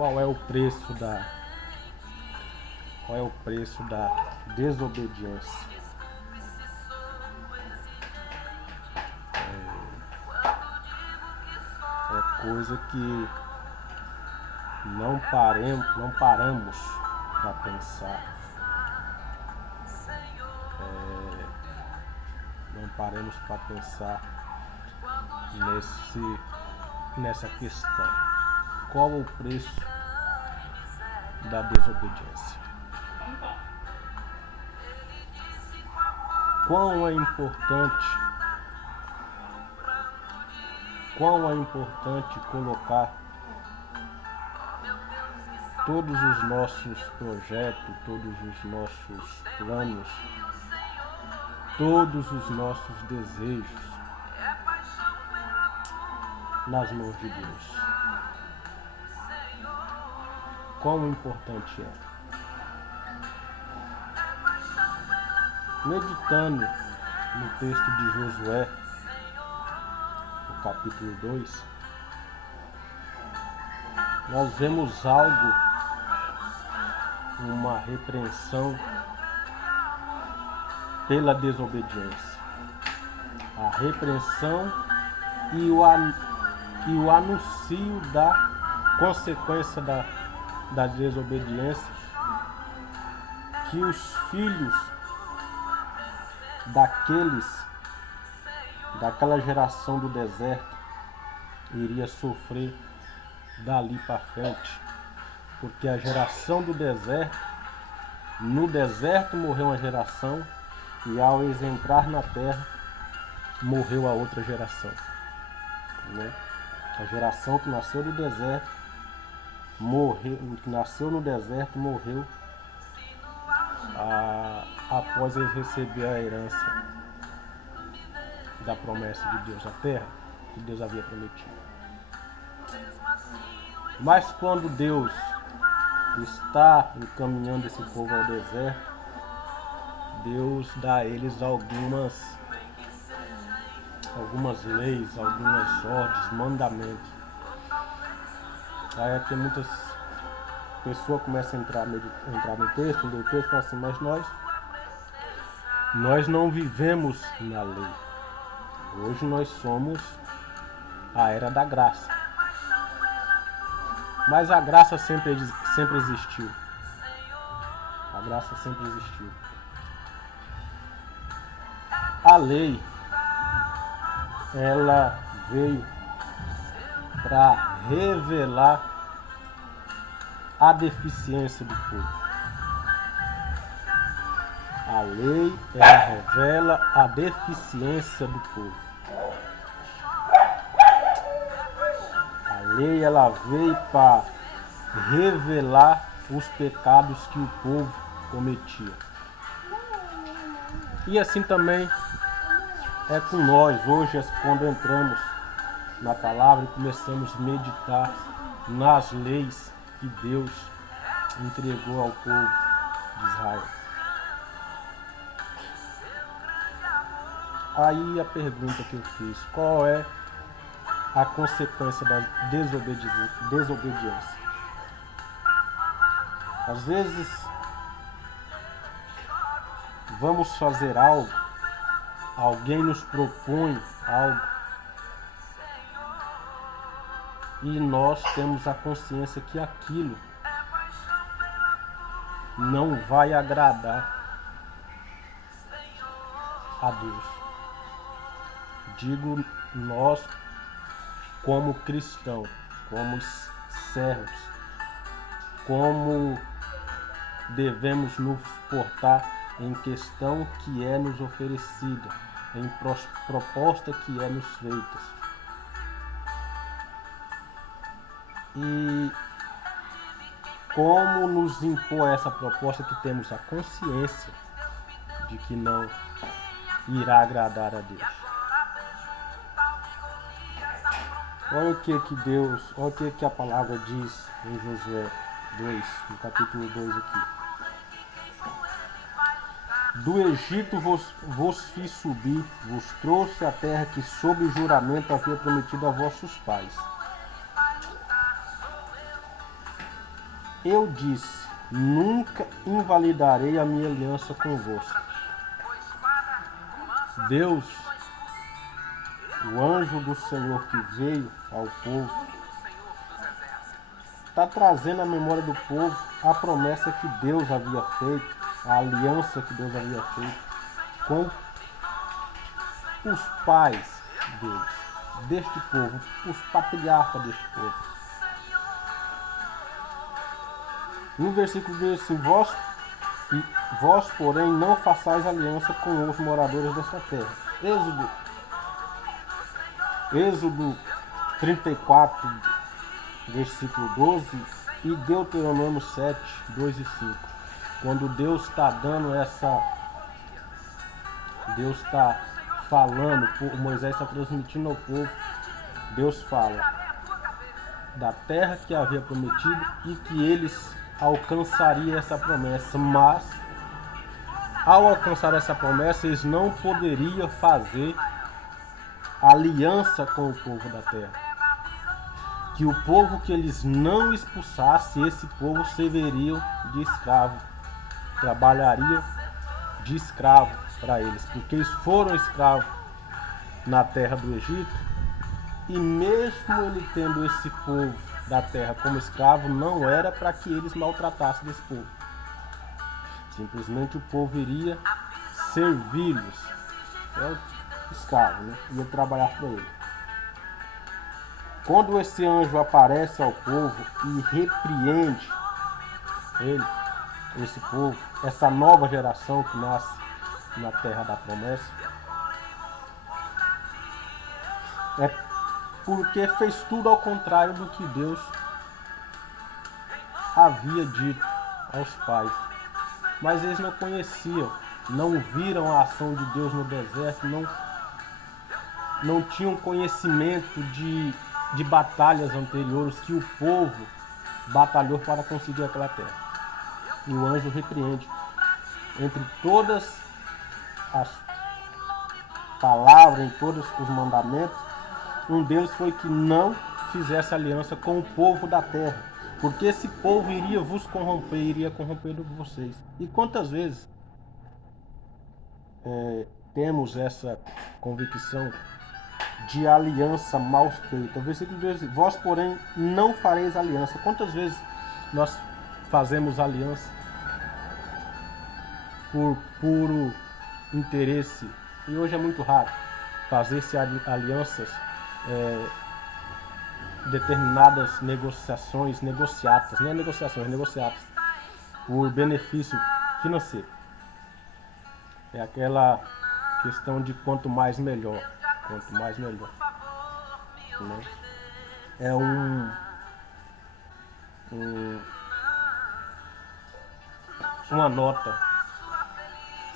qual é o preço da desobediência? É coisa que não paramos para pensar. Não paremos para pensar nessa questão. Qual o preço da desobediência? Quão é importante colocar todos os nossos projetos, todos os nossos planos, todos os nossos desejos nas mãos de Deus. Quão importante é. Meditando no texto de Josué, no capítulo 2, nós vemos uma repreensão pela desobediência. A repreensão e o anúncio da consequência da desobediência, que os filhos daquela geração do deserto iria sofrer dali para frente, porque a geração do deserto, no deserto morreu uma geração e ao eles entrar na terra morreu a outra geração, né? A geração que nasceu do deserto morreu após eles receber a herança da promessa de Deus, a terra que Deus havia prometido. Mas quando Deus está encaminhando esse povo ao deserto, Deus dá a eles algumas leis, algumas ordens, mandamentos. Aí aqui muitas pessoas começam a entrar no texto, ler o texto e falam assim, mas nós não vivemos na lei. Hoje nós somos a era da graça. Mas a graça sempre existiu. A graça sempre existiu. A lei, ela veio para revelar a deficiência do povo. A lei, ela revela a deficiência do povo. A lei, ela veio para revelar os pecados que o povo cometia. E assim também é com nós. Hoje, quando entramos na palavra e começamos a meditar nas leis que Deus entregou ao povo de Israel. Aí a pergunta que eu fiz, qual é a consequência da desobediência? Às vezes vamos fazer algo, alguém nos propõe algo e nós temos a consciência que aquilo não vai agradar a Deus. Digo nós como cristãos, como servos, como devemos nos portar em questão que é nos oferecida, em proposta que é nos feita. E como nos impor essa proposta que temos a consciência de que não irá agradar a Deus. Olha o que a palavra diz em Josué 2, no capítulo 2 aqui. Do Egito vos fiz subir, vos trouxe a terra que sob juramento havia prometido a vossos pais. Eu disse, nunca invalidarei a minha aliança convosco. Deus, o anjo do Senhor que veio ao povo, está trazendo à memória do povo a promessa que Deus havia feito, a aliança que Deus havia feito com os pais deste povo, os patriarcas deste povo. No versículo diz assim, vós, porém, não façais aliança com os moradores desta terra. Êxodo 34, versículo 12 e Deuteronômio 7, 2 e 5. Quando Deus está dando Deus está falando, Moisés está transmitindo ao povo, Deus fala da terra que havia prometido e que eles alcançariam essa promessa, mas ao alcançar essa promessa eles não poderiam fazer aliança com o povo da terra. Que o povo que eles não expulsassem, esse povo serviria de escravo, trabalharia de escravo para eles, porque eles foram escravos na terra do Egito, e mesmo ele tendo esse povo da terra como escravo, não era para que eles maltratassem desse povo. Simplesmente o povo iria servi-los, escravo, né? Ia trabalhar para ele. Quando esse anjo aparece ao povo e repreende esse povo, essa nova geração que nasce na terra da promessa, é porque fez tudo ao contrário do que Deus havia dito aos pais. Mas eles não conheciam, não viram a ação de Deus no deserto, não tinham conhecimento de batalhas anteriores que o povo batalhou para conseguir aquela terra. E o anjo repreende. Entre todas as palavras, em todos os mandamentos, um deles foi que não fizesse aliança com o povo da terra, porque esse povo iria vos corromper, iria corromper vocês. E quantas vezes temos essa convicção de aliança mal feita? O versículo diz, vós porém não fareis aliança. Quantas vezes nós fazemos aliança por puro interesse? E hoje é muito raro fazer-se alianças, determinadas negociações, negociatas, não é negociações, negociatas, por benefício financeiro. É aquela questão de quanto mais melhor. Quanto mais melhor. Né? É uma nota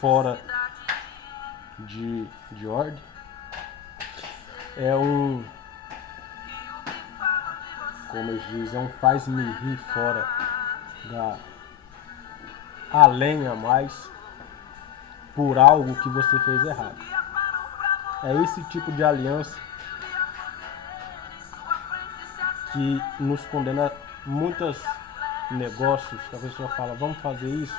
fora de ordem. É como eles dizem, é um faz-me rir fora além a mais por algo que você fez errado. É esse tipo de aliança que nos condena a muitos negócios, que a pessoa fala, vamos fazer isso,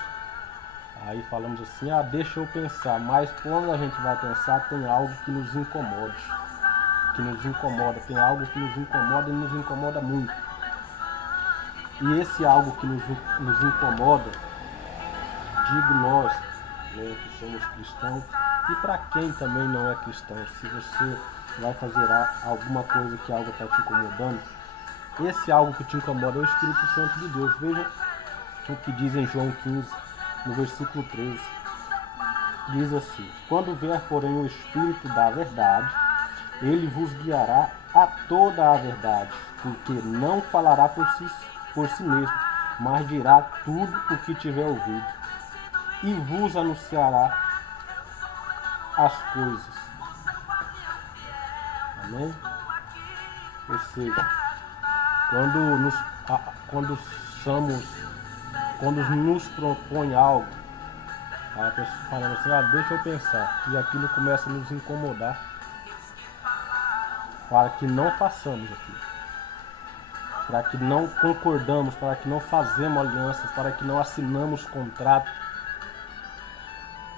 aí falamos assim, deixa eu pensar, mas quando a gente vai pensar tem algo que nos incomoda, tem algo que nos incomoda e nos incomoda muito. E esse algo que nos incomoda, digo nós, né, que somos cristãos, e para quem também não é cristão, se você vai fazer alguma coisa que algo está te incomodando, esse algo que te incomoda é o Espírito Santo de Deus. Veja o que diz em João 15, no versículo 13. Diz assim, quando vier porém o Espírito da verdade, ele vos guiará a toda a verdade, porque não falará por si mesmo, mas dirá tudo o que tiver ouvido, e vos anunciará as coisas. Amém? Ou seja, quando nos propõe algo, a pessoa falando assim, deixa eu pensar, e aquilo começa a nos incomodar, para que não façamos aquilo. para que não concordamos, para que não fazemos alianças, para que não assinamos contratos,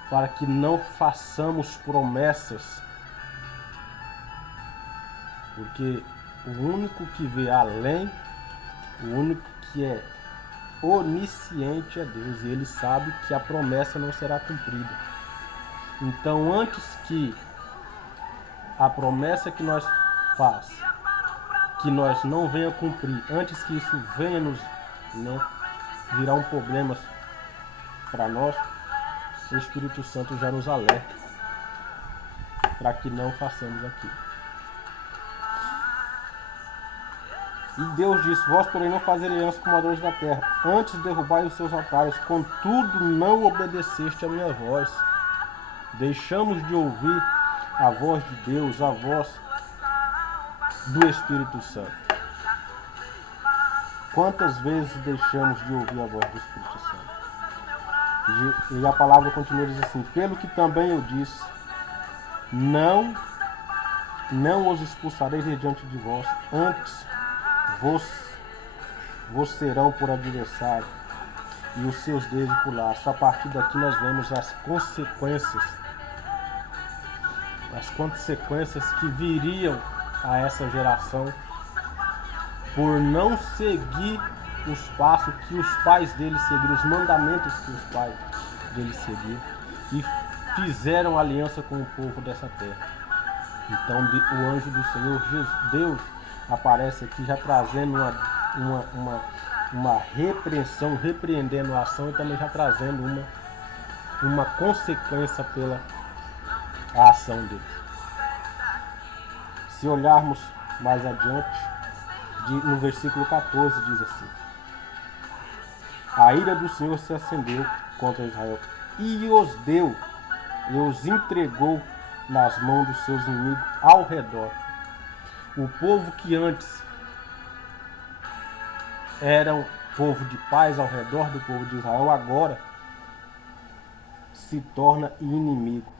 para que não façamos promessas, porque o único que vê além, o único que é onisciente é Deus, e Ele sabe que a promessa não será cumprida. Então, antes que a promessa que nós faz, que nós não venha cumprir, antes que isso venha nos virar um problema para nós, o Espírito Santo já nos alerta para que não façamos aquilo. E Deus disse: vós, porém, não fazeis aliança com moradores da terra, antes derrubai os seus altares, contudo não obedeceste a minha voz. Deixamos de ouvir a voz de Deus, a voz do Espírito Santo. Quantas vezes deixamos de ouvir a voz do Espírito Santo? E a palavra continua dizendo assim: pelo que também eu disse, não os expulsarei de diante de vós, antes vos serão por adversário, e os seus dedos por laço. A partir daqui nós vemos as consequências que viriam a essa geração por não seguir os passos que os pais deles seguiram, os mandamentos que os pais deles seguiram, e fizeram aliança com o povo dessa terra. Então o anjo do Senhor, Deus, aparece aqui já trazendo uma repreensão, repreendendo a ação, e também já trazendo uma consequência pela ação dele. Se olharmos mais adiante, no versículo 14 diz assim: a ira do Senhor se acendeu contra Israel e os entregou nas mãos dos seus inimigos ao redor. O povo que antes era um povo de paz ao redor do povo de Israel, agora se torna inimigo.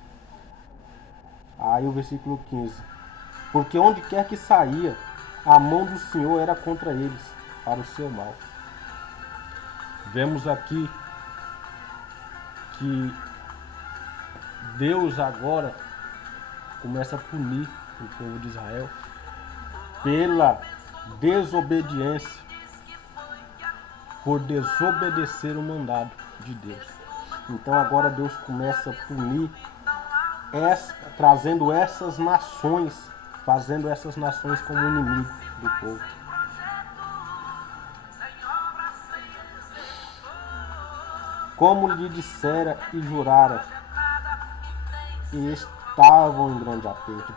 Aí o versículo 15: porque onde quer que saía, a mão do Senhor era contra eles, para o seu mal. Vemos aqui que Deus agora começa a punir o povo de Israel pela desobediência, por desobedecer o mandado de Deus. Então agora Deus começa a punir, trazendo essas nações, fazendo essas nações como inimigo do povo. Como lhe dissera e jurara, e estavam em grande aperto,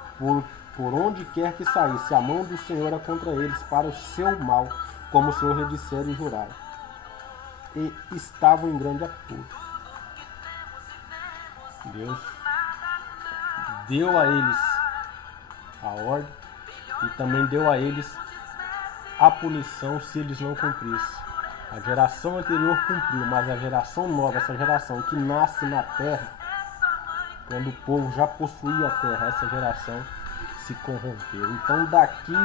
por onde quer que saísse, a mão do Senhor era contra eles, para o seu mal, como o Senhor lhe dissera e jurara. E estavam em grande aperto. Deus deu a eles a ordem e também deu a eles a punição se eles não cumprissem. A geração anterior cumpriu, mas a geração nova, essa geração que nasce na terra, quando o povo já possuía a terra, essa geração se corrompeu. Então daqui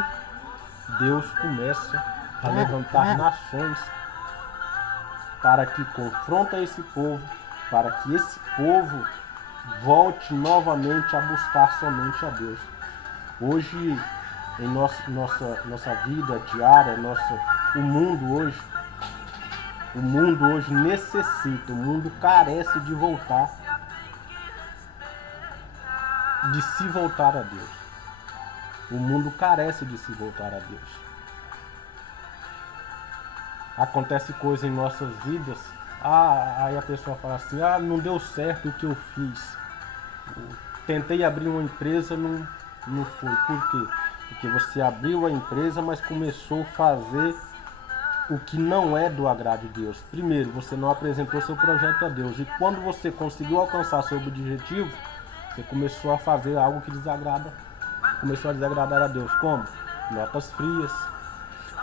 Deus começa a levantar nações para que confronte esse povo, para que esse povo volte novamente a buscar somente a Deus. Hoje, em nossa vida diária, o mundo hoje necessita, o mundo carece de se voltar a Deus. O mundo carece de se voltar a Deus. Acontece coisa em nossas vidas, aí a pessoa fala assim: não deu certo o que eu fiz. Tentei abrir uma empresa, não foi. Por quê? Porque você abriu a empresa, mas começou a fazer o que não é do agrado de Deus. Primeiro, você não apresentou seu projeto a Deus. E quando você conseguiu alcançar seu objetivo, você começou a fazer algo que começou a desagradar a Deus. Como? Notas frias,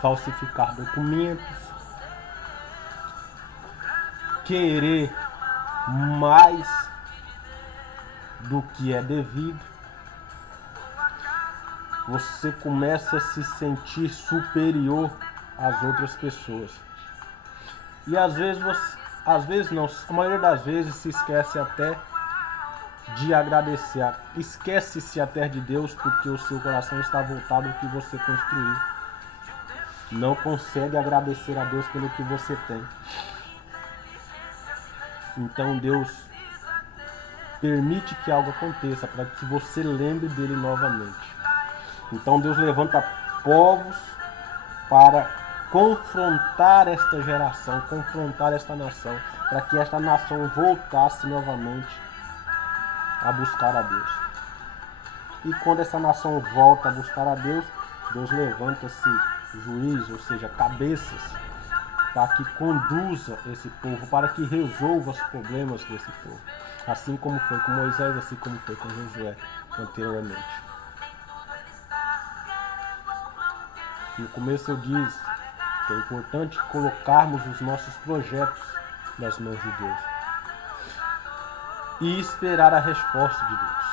falsificar documentos, querer mais do que é devido. Você começa a se sentir superior as outras pessoas. E às vezes não, a maioria das vezes se esquece até de agradecer. Esquece-se até de Deus porque o seu coração está voltado ao que você construiu. Não consegue agradecer a Deus pelo que você tem. Então Deus permite que algo aconteça para que você lembre dele novamente. Então Deus levanta povos para confrontar esta geração, confrontar esta nação, para que esta nação voltasse novamente a buscar a Deus. E quando essa nação volta a buscar a Deus, Deus levanta-se juiz, ou seja, cabeças, para que conduza esse povo, para que resolva os problemas desse povo. Assim como foi com Moisés, assim como foi com Josué anteriormente. No começo eu disse que é importante colocarmos os nossos projetos nas mãos de Deus e esperar a resposta de Deus.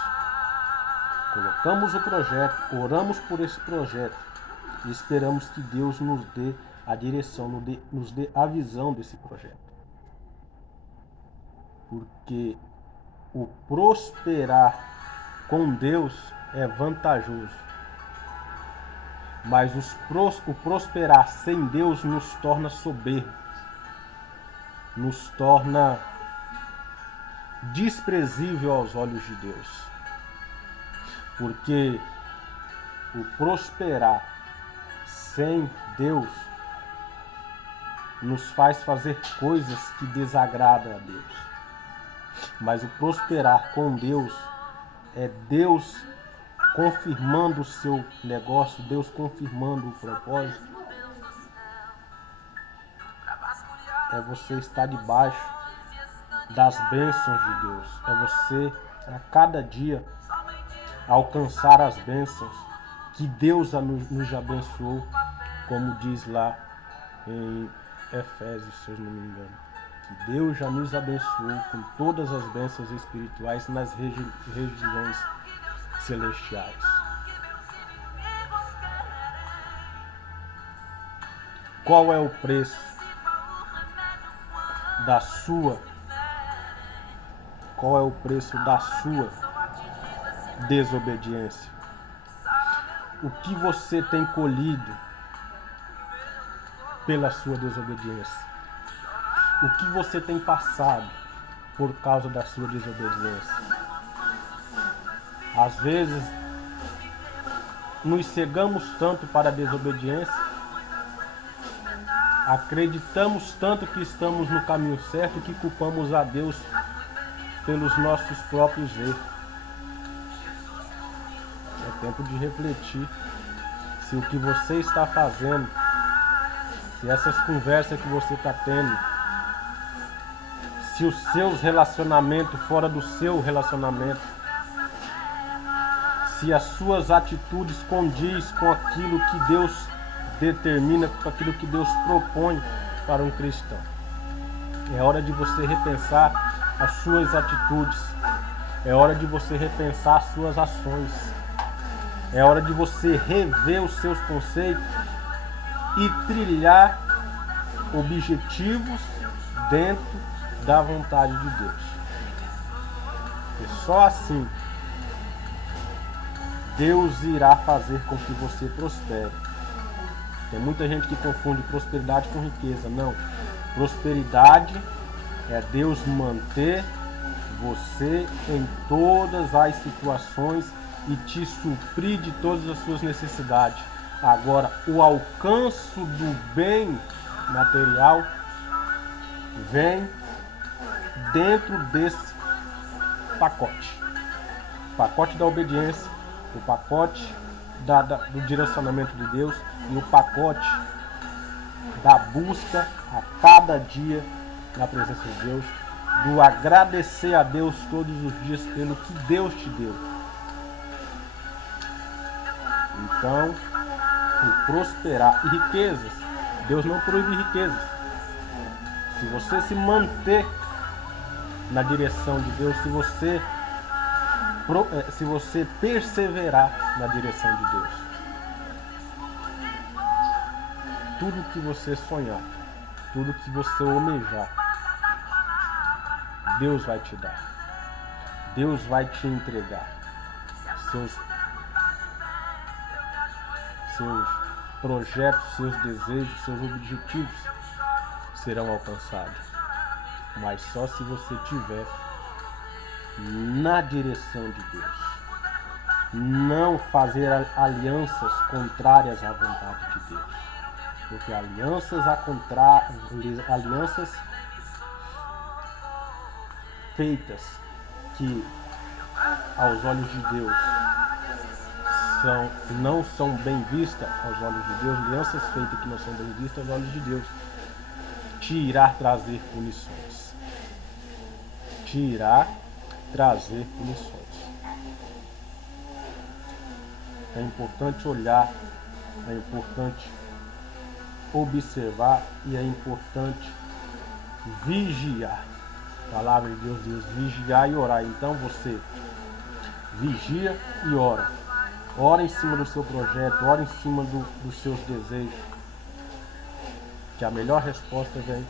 Colocamos o projeto, oramos por esse projeto e esperamos que Deus nos dê a direção, nos dê a visão desse projeto. Porque o prosperar com Deus é vantajoso. Mas o prosperar sem Deus nos torna soberbo, nos torna desprezível aos olhos de Deus. Porque o prosperar sem Deus nos faz fazer coisas que desagradam a Deus. Mas o prosperar com Deus é Deus confirmando o seu negócio, Deus confirmando o propósito. É você estar debaixo das bênçãos de Deus. É você, a cada dia, alcançar as bênçãos que Deus nos abençoou, como diz lá em Efésios, se eu não me engano. Que Deus já nos abençoou com todas as bênçãos espirituais nas regiões celestiais. Qual é o preço da sua? Qual é o preço da sua desobediência? O que você tem colhido pela sua desobediência? O que você tem passado por causa da sua desobediência? Às vezes, nos cegamos tanto para a desobediência, acreditamos tanto que estamos no caminho certo que culpamos a Deus pelos nossos próprios erros. É tempo de refletir se o que você está fazendo, se essas conversas que você está tendo, se os seus relacionamentos fora do seu relacionamento, se as suas atitudes condiz com aquilo que Deus determina, com aquilo que Deus propõe para um cristão. É hora de você repensar as suas atitudes. É hora de você repensar as suas ações. É hora de você rever os seus conceitos e trilhar objetivos dentro da vontade de Deus. E só assim Deus irá fazer com que você prospere. Tem muita gente que confunde prosperidade com riqueza. Não. Prosperidade é Deus manter você em todas as situações e te suprir de todas as suas necessidades. Agora, o alcance do bem material vem dentro desse pacote. O pacote da obediência, o pacote do direcionamento de Deus e o pacote da busca a cada dia na presença de Deus, do agradecer a Deus todos os dias pelo que Deus te deu. Então, o prosperar e riquezas, Deus não proíbe riquezas. Se você se manter na direção de Deus, se você perseverar na direção de Deus, tudo que você sonhar, tudo que você almejar, Deus vai te dar. Deus vai te entregar. Seus projetos, seus desejos, seus objetivos serão alcançados. Mas só se você estiver na direção de Deus. Não fazer alianças contrárias à vontade de Deus. Porque alianças feitas que aos olhos de Deus não são bem vistas aos olhos de Deus, alianças feitas que não são bem vistas aos olhos de Deus, te irá trazer punições. Te irá trazer punições. É importante olhar, é importante observar e é importante vigiar. A palavra de Deus diz vigiar e orar. Então você vigia e ora. Ora em cima do seu projeto, ora em cima dos seus desejos. Que a melhor resposta vem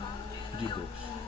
de Deus.